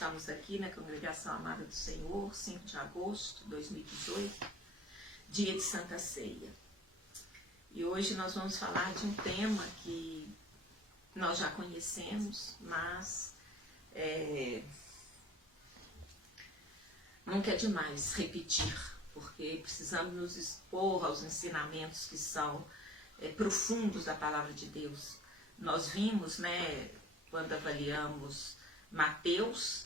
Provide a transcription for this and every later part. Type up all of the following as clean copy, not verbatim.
estamos aqui na Congregação Amada do Senhor, 5 de agosto de 2018, dia de Santa Ceia. E hoje nós vamos falar de um tema que nós já conhecemos, mas nunca é demais repetir, porque precisamos nos expor aos ensinamentos que são profundos da Palavra de Deus. Nós vimos, quando avaliamos Mateus,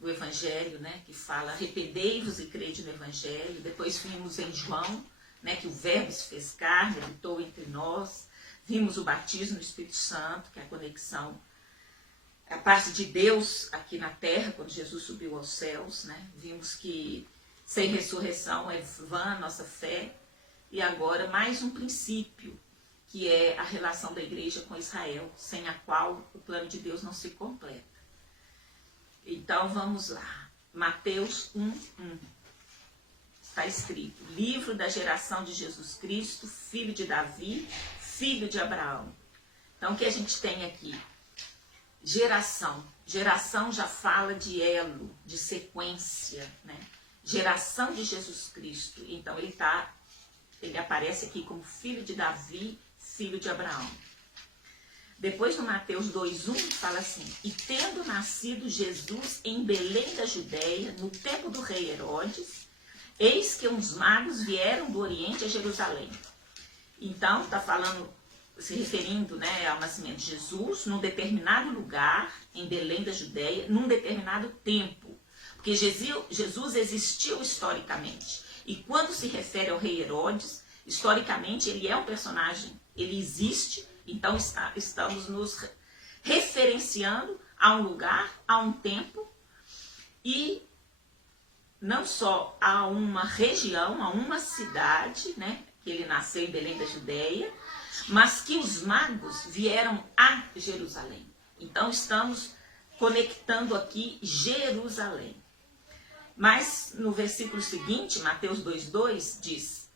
o Evangelho, que fala arrependei-vos e crede no Evangelho. Depois vimos em João, que o Verbo se fez carne, habitou entre nós. Vimos o batismo no Espírito Santo, que é a conexão, a parte de Deus aqui na terra, quando Jesus subiu aos céus. Vimos que sem ressurreição é vã a nossa fé. E agora mais um princípio, que é a relação da igreja com Israel, sem a qual o plano de Deus não se completa. Então vamos lá. Mateus 1:1. Está escrito: livro da geração de Jesus Cristo, filho de Davi, filho de Abraão. Então o que a gente tem aqui? Geração. Geração já fala de elo, de sequência, Geração de Jesus Cristo. Então ele aparece aqui como filho de Davi, filho de Abraão. Depois no Mateus 2:1 fala assim: e tendo nascido Jesus em Belém da Judéia, no tempo do rei Herodes, eis que uns magos vieram do Oriente a Jerusalém. Então está falando, se referindo ao nascimento de Jesus, num determinado lugar, em Belém da Judéia, num determinado tempo. Porque Jesus existiu historicamente. E quando se refere ao rei Herodes, historicamente ele é um personagem, ele existe, então estamos nos referenciando a um lugar, a um tempo, e não só a uma região, a uma cidade, que ele nasceu em Belém da Judéia, mas que os magos vieram a Jerusalém. Então estamos conectando aqui Jerusalém. Mas no versículo seguinte, Mateus 2:2, diz,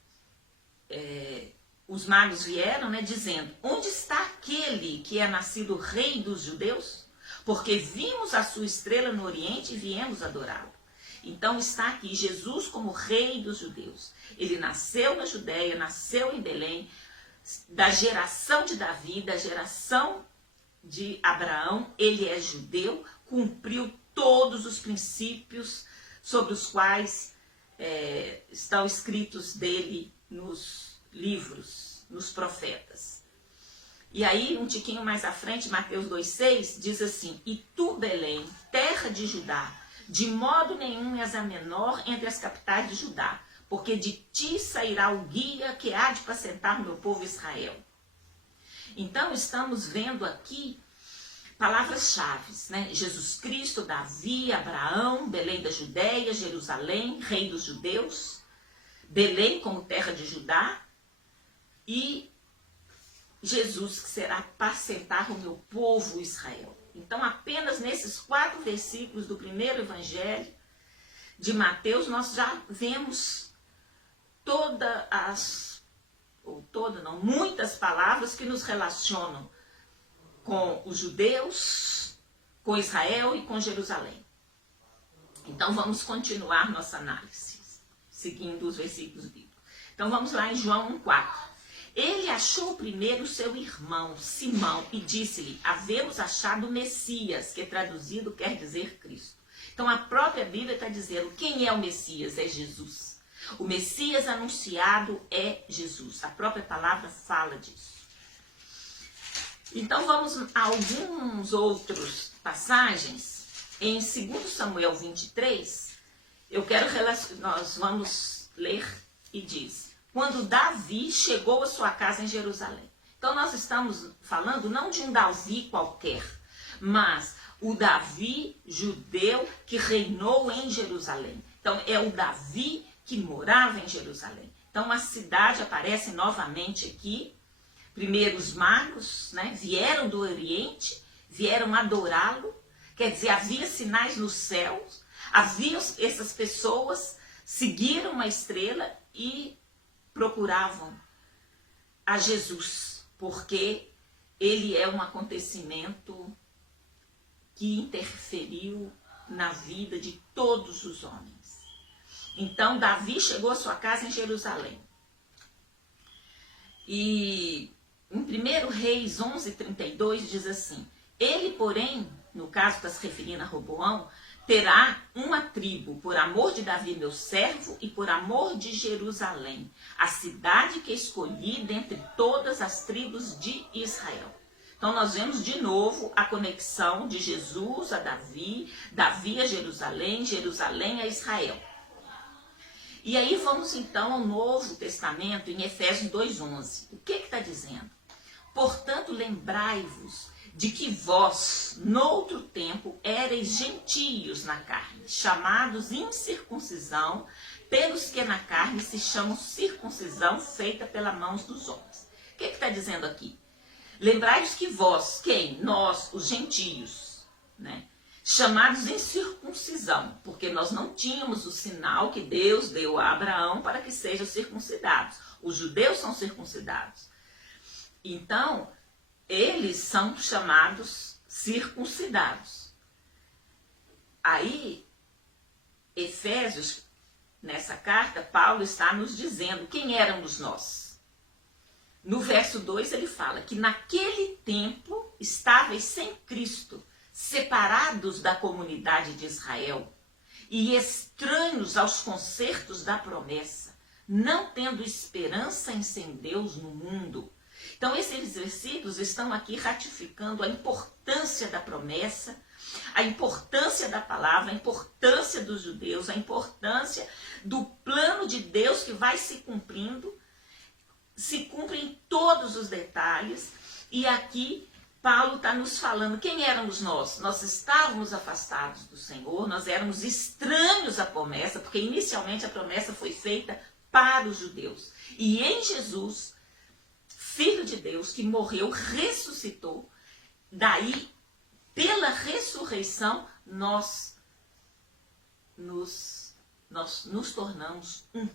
os magos vieram, dizendo: onde está aquele que é nascido rei dos judeus? Porque vimos a sua estrela no Oriente e viemos adorá-lo. Então está aqui Jesus como rei dos judeus. Ele nasceu na Judéia, nasceu em Belém, da geração de Davi, da geração de Abraão. Ele é judeu, cumpriu todos os princípios sobre os quais estão escritos dele nos livros, nos profetas. E aí, um tiquinho mais à frente, Mateus 2:6, diz assim: e tu, Belém, terra de Judá, de modo nenhum és a menor entre as capitais de Judá, porque de ti sairá o guia que há de apacentar o meu povo Israel. Então, estamos vendo aqui palavras-chave, Jesus Cristo, Davi, Abraão, Belém da Judéia, Jerusalém, rei dos judeus, Belém como terra de Judá, e Jesus que será apacentar o meu povo Israel. Então, apenas nesses 4 versículos do primeiro evangelho de Mateus, nós já vemos muitas palavras que nos relacionam com os judeus, com Israel e com Jerusalém. Então vamos continuar nossa análise, seguindo os versículos bíblicos. Então vamos lá em João 1:4. Ele achou primeiro seu irmão, Simão, e disse-lhe: havemos achado o Messias, que traduzido quer dizer Cristo. Então a própria Bíblia está dizendo quem é o Messias, é Jesus. O Messias anunciado é Jesus. A própria palavra fala disso. Então vamos a alguns outros passagens. Em 2 Samuel 23, nós vamos ler e diz: quando Davi chegou à sua casa em Jerusalém. Então nós estamos falando não de um Davi qualquer, mas o Davi judeu que reinou em Jerusalém. Então é o Davi que morava em Jerusalém. Então a cidade aparece novamente aqui. Primeiro os magos, vieram do Oriente, vieram adorá-lo. Quer dizer, havia sinais nos céus, essas pessoas seguiram uma estrela e procuravam a Jesus, porque ele é um acontecimento que interferiu na vida de todos os homens. Então, Davi chegou à sua casa em Jerusalém. E em 1 Reis 11:32 diz assim: ele, porém, no caso está se referindo a Roboão, terá uma tribo por amor de Davi, meu servo, e por amor de Jerusalém, a cidade que escolhi dentre todas as tribos de Israel. Então nós vemos de novo a conexão de Jesus a Davi, Davi a Jerusalém, Jerusalém a Israel. E aí vamos então ao Novo Testamento, em Efésios 2:11. O que está dizendo? Portanto, lembrai-vos de que vós, noutro tempo, éreis gentios na carne, chamados incircuncisão, pelos que na carne se chamam circuncisão, feita pelas mãos dos homens. O que está dizendo aqui? Lembrai-vos que vós, quem? Nós, os gentios, né? Chamados em circuncisão, porque nós não tínhamos o sinal que Deus deu a Abraão para que sejam circuncidados. Os judeus são circuncidados. Então, eles são chamados circuncidados. Aí, Efésios, nessa carta, Paulo está nos dizendo quem éramos nós. No verso 2 ele fala que naquele tempo estáveis sem Cristo, separados da comunidade de Israel e estranhos aos concertos da promessa, não tendo esperança em sem Deus no mundo. Então esses versículos estão aqui ratificando a importância da promessa, a importância da palavra, a importância dos judeus, a importância do plano de Deus que vai se cumprindo, se cumpre em todos os detalhes. E aqui Paulo está nos falando quem éramos nós. Nós estávamos afastados do Senhor, nós éramos estranhos à promessa, porque inicialmente a promessa foi feita para os judeus. E em Jesus, Filho de Deus, que morreu, ressuscitou, daí, pela ressurreição, nós nos tornamos um.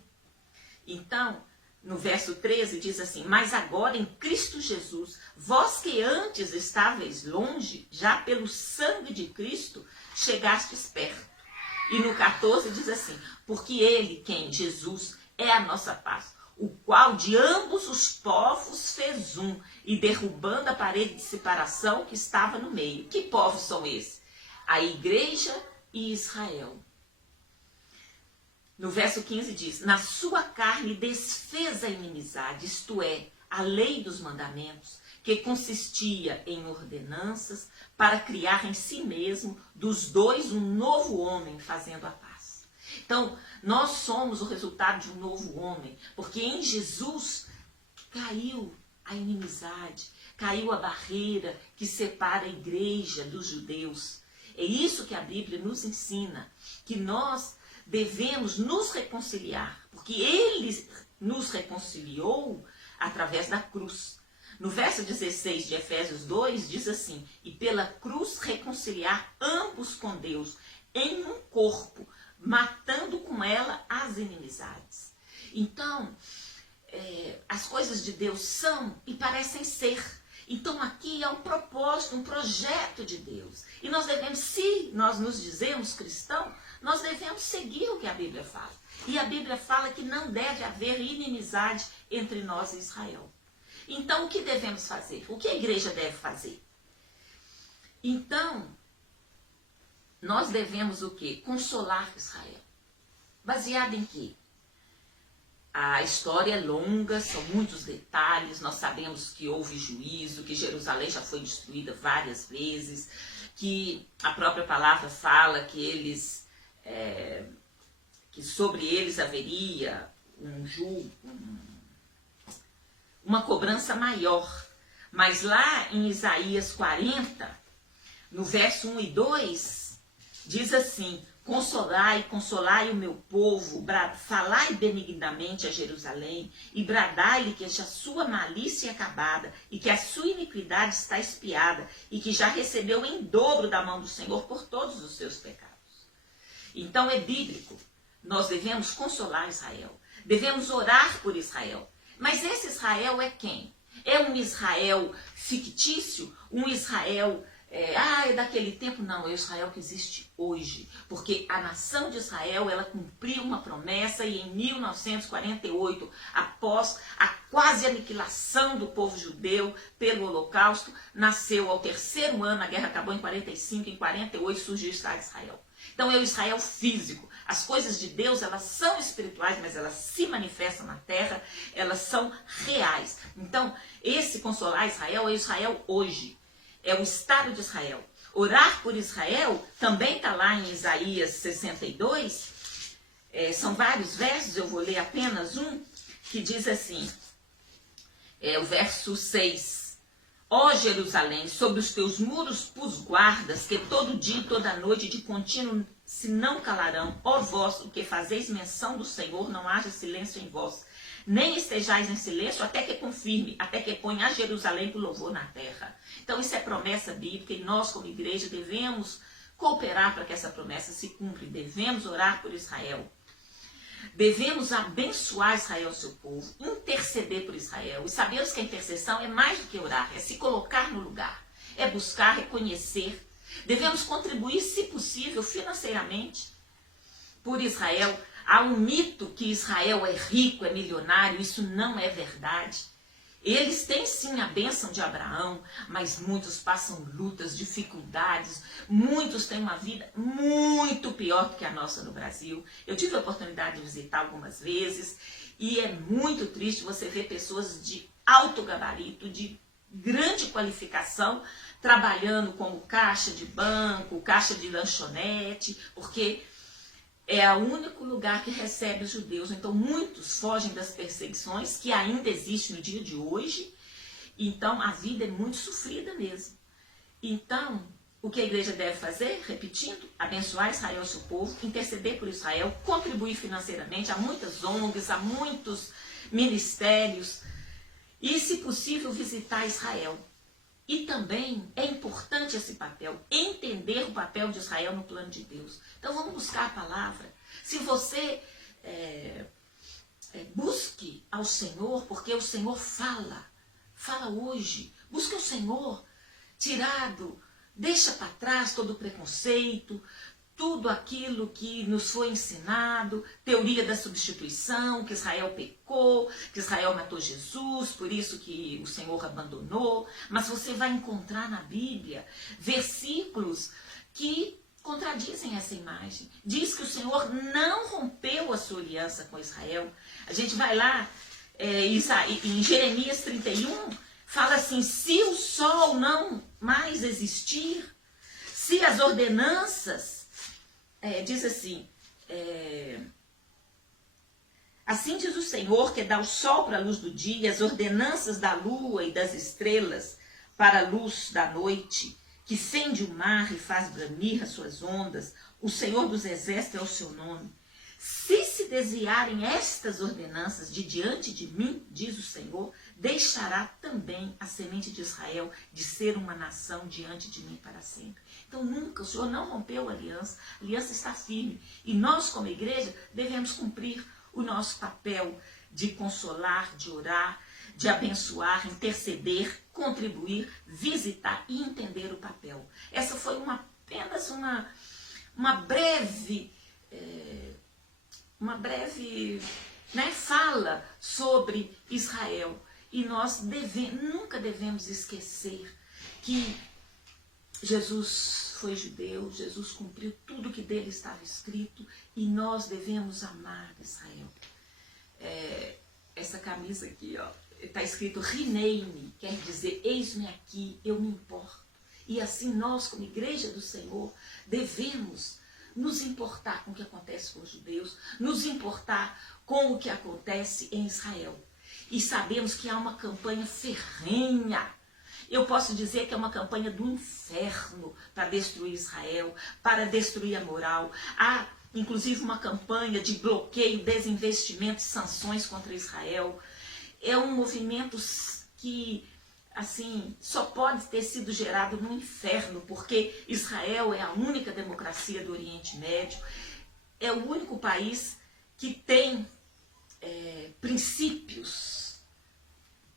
Então, no verso 13 diz assim: mas agora em Cristo Jesus, vós que antes estáveis longe, já pelo sangue de Cristo, chegastes perto. E no 14 diz assim: porque ele, quem? Jesus, é a nossa paz, o qual de ambos os povos fez um, e derrubando a parede de separação que estava no meio. Que povos são esses? A igreja e Israel. No verso 15 diz: na sua carne desfez a inimizade, isto é, a lei dos mandamentos, que consistia em ordenanças para criar em si mesmo dos dois um novo homem, fazendo a paz. Então, nós somos o resultado de um novo homem, porque em Jesus caiu a inimizade, caiu a barreira que separa a igreja dos judeus. É isso que a Bíblia nos ensina, que nós devemos nos reconciliar, porque ele nos reconciliou através da cruz. No verso 16 de Efésios 2 diz assim: e pela cruz reconciliar ambos com Deus em um corpo, matando com ela as inimizades. Então, as coisas de Deus são e parecem ser. Então aqui é um propósito, um projeto de Deus. E nós devemos, se nós nos dizemos cristãos, nós devemos seguir o que a Bíblia fala. E a Bíblia fala que não deve haver inimizade entre nós e Israel. Então o que devemos fazer? O que a igreja deve fazer? Então, nós devemos o quê? Consolar Israel. Baseado em quê? A história é longa, são muitos detalhes, nós sabemos que houve juízo, que Jerusalém já foi destruída várias vezes, que a própria palavra fala que eles, que sobre eles haveria um julgo, uma cobrança maior. Mas lá em Isaías 40, no verso 1 e 2, diz assim: consolai, consolai o meu povo, falai benignamente a Jerusalém, e bradai-lhe que a sua malícia é acabada, e que a sua iniquidade está expiada, e que já recebeu em dobro da mão do Senhor por todos os seus pecados. Então é bíblico, nós devemos consolar Israel, devemos orar por Israel. Mas esse Israel é quem? É um Israel fictício? Um Israel é daquele tempo. Não, é o Israel que existe hoje. Porque a nação de Israel, ela cumpriu uma promessa e em 1948, após a quase aniquilação do povo judeu pelo Holocausto, nasceu ao 3º ano, a guerra acabou em 45, em 48 surgiu o Estado de Israel. Então é o Israel físico. As coisas de Deus, elas são espirituais, mas elas se manifestam na terra, elas são reais. Então, esse consolar Israel é o Israel hoje. É o Estado de Israel. Orar por Israel também está lá em Isaías 62. São vários versos, eu vou ler apenas um, que diz assim, o verso 6. Ó Jerusalém, sobre os teus muros pus guardas, que todo dia e toda noite de contínuo se não calarão. Ó vós, o que fazeis menção do Senhor, não haja silêncio em vós. Nem estejais em silêncio até que confirme, até que ponha a Jerusalém por louvor na terra. Então isso é promessa bíblica e nós como igreja devemos cooperar para que essa promessa se cumpra. Devemos orar por Israel. Devemos abençoar Israel, seu povo, interceder por Israel. E sabemos que a intercessão é mais do que orar, é se colocar no lugar, é buscar reconhecer. Devemos contribuir, se possível, financeiramente por Israel. Há um mito que Israel é rico, é milionário, isso não é verdade. Eles têm sim a bênção de Abraão, mas muitos passam lutas, dificuldades, muitos têm uma vida muito pior do que a nossa no Brasil. Eu tive a oportunidade de visitar algumas vezes e é muito triste você ver pessoas de alto gabarito, de grande qualificação, trabalhando como caixa de banco, caixa de lanchonete, porque é o único lugar que recebe os judeus. Então muitos fogem das perseguições que ainda existem no dia de hoje. Então a vida é muito sofrida mesmo. Então o que a igreja deve fazer? Repetindo, abençoar Israel, seu povo, interceder por Israel, contribuir financeiramente. Há muitas ONGs, há muitos ministérios. E, se possível, visitar Israel. E também é importante esse papel, entender o papel de Israel no plano de Deus. Então vamos buscar a palavra. Se você busque ao Senhor, porque o Senhor fala hoje. Busque o Senhor, deixa para trás todo o preconceito, tudo aquilo que nos foi ensinado, teoria da substituição, que Israel pecou, que Israel matou Jesus, por isso que o Senhor abandonou. Mas você vai encontrar na Bíblia versículos que contradizem essa imagem. Diz que o Senhor não rompeu a sua aliança com Israel. A gente vai lá, em Jeremias 31, fala assim, se o sol não mais existir, se as ordenanças... diz assim, assim diz o Senhor, que dá o sol para a luz do dia, as ordenanças da lua e das estrelas para a luz da noite, que fende o mar e faz branir as suas ondas, o Senhor dos exércitos é o seu nome. Se desviarem estas ordenanças de diante de mim, diz o Senhor, deixará também a semente de Israel de ser uma nação diante de mim para sempre. Então nunca, o Senhor não rompeu a aliança está firme. E nós como igreja devemos cumprir o nosso papel de consolar, de orar, de abençoar, interceder, contribuir, visitar e entender o papel. Essa foi apenas uma breve fala sobre Israel. E nós nunca devemos esquecer que Jesus foi judeu, Jesus cumpriu tudo que dele estava escrito e nós devemos amar Israel. Essa camisa aqui, está escrito Rinei-me, quer dizer, eis-me aqui, eu me importo. E assim nós, como igreja do Senhor, devemos nos importar com o que acontece com os judeus, nos importar com o que acontece em Israel. E sabemos que há uma campanha ferrenha. Eu posso dizer que é uma campanha do inferno para destruir Israel, para destruir a moral. Há, inclusive, uma campanha de bloqueio, desinvestimento, sanções contra Israel. É um movimento que, assim, só pode ter sido gerado no inferno, porque Israel é a única democracia do Oriente Médio, é o único país que tem princípios,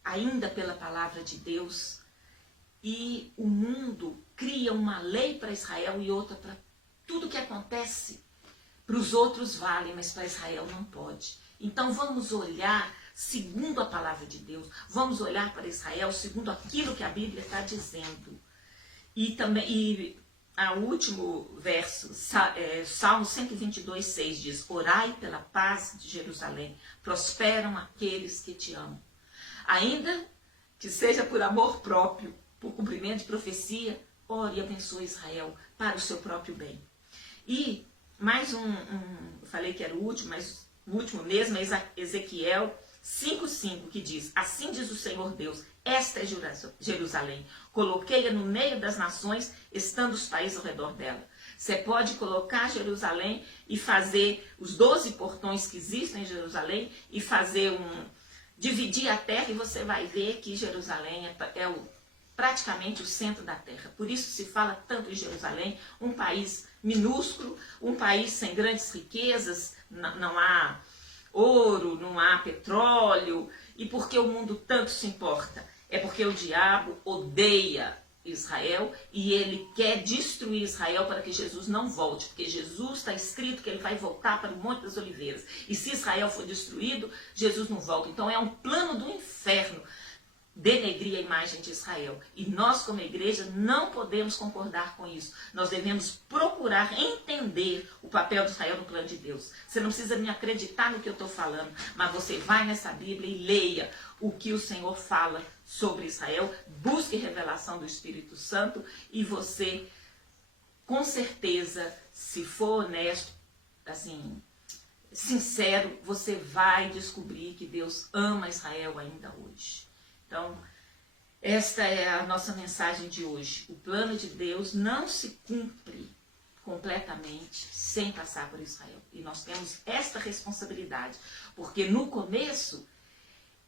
ainda pela palavra de Deus, e o mundo cria uma lei para Israel e outra para tudo que acontece. Para os outros vale, mas para Israel não pode. Então vamos olhar segundo a palavra de Deus. Vamos olhar para Israel segundo aquilo que a Bíblia está dizendo. E o último verso, Salmo 122, 6 diz: orai pela paz de Jerusalém, prosperam aqueles que te amam. Ainda que seja por amor próprio, por cumprimento de profecia, ore e abençoe Israel para o seu próprio bem. E mais eu falei que era o último, mas o último mesmo é Ezequiel 5:5, que diz: assim diz o Senhor Deus, esta é Jerusalém, coloquei-a no meio das nações, estando os países ao redor dela. Você pode colocar Jerusalém e fazer os 12 portões que existem em Jerusalém e fazer dividir a terra, e você vai ver que Jerusalém é praticamente o centro da terra. Por isso se fala tanto em Jerusalém, um país minúsculo, um país sem grandes riquezas, não há ouro, não há petróleo. E por que o mundo tanto se importa? É porque o diabo odeia Israel e ele quer destruir Israel para que Jesus não volte, porque Jesus está escrito que ele vai voltar para o Monte das Oliveiras, e se Israel for destruído, Jesus não volta. Então é um plano do inferno denegrir a imagem de Israel, e nós como igreja não podemos concordar com isso. Nós devemos procurar entender o papel de Israel no plano de Deus. Você não precisa me acreditar no que eu estou falando, mas você vai nessa Bíblia e leia o que o Senhor fala sobre Israel, busque revelação do Espírito Santo, e você, com certeza, se for honesto, assim, sincero, você vai descobrir que Deus ama Israel ainda hoje. Então, esta é a nossa mensagem de hoje. O plano de Deus não se cumpre completamente sem passar por Israel. E nós temos esta responsabilidade, porque no começo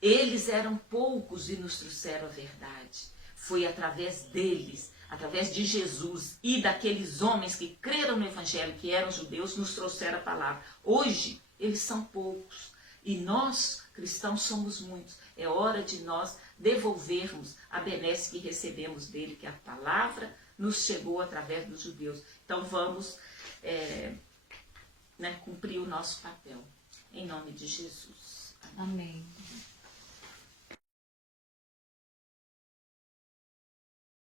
eles eram poucos e nos trouxeram a verdade. Foi através deles, através de Jesus e daqueles homens que creram no Evangelho, que eram judeus, nos trouxeram a palavra. Hoje, eles são poucos e nós, cristãos, somos muitos. É hora de nós devolvermos a benesse que recebemos dele, que a palavra nos chegou através dos judeus. Então vamos cumprir o nosso papel. Em nome de Jesus. Amém.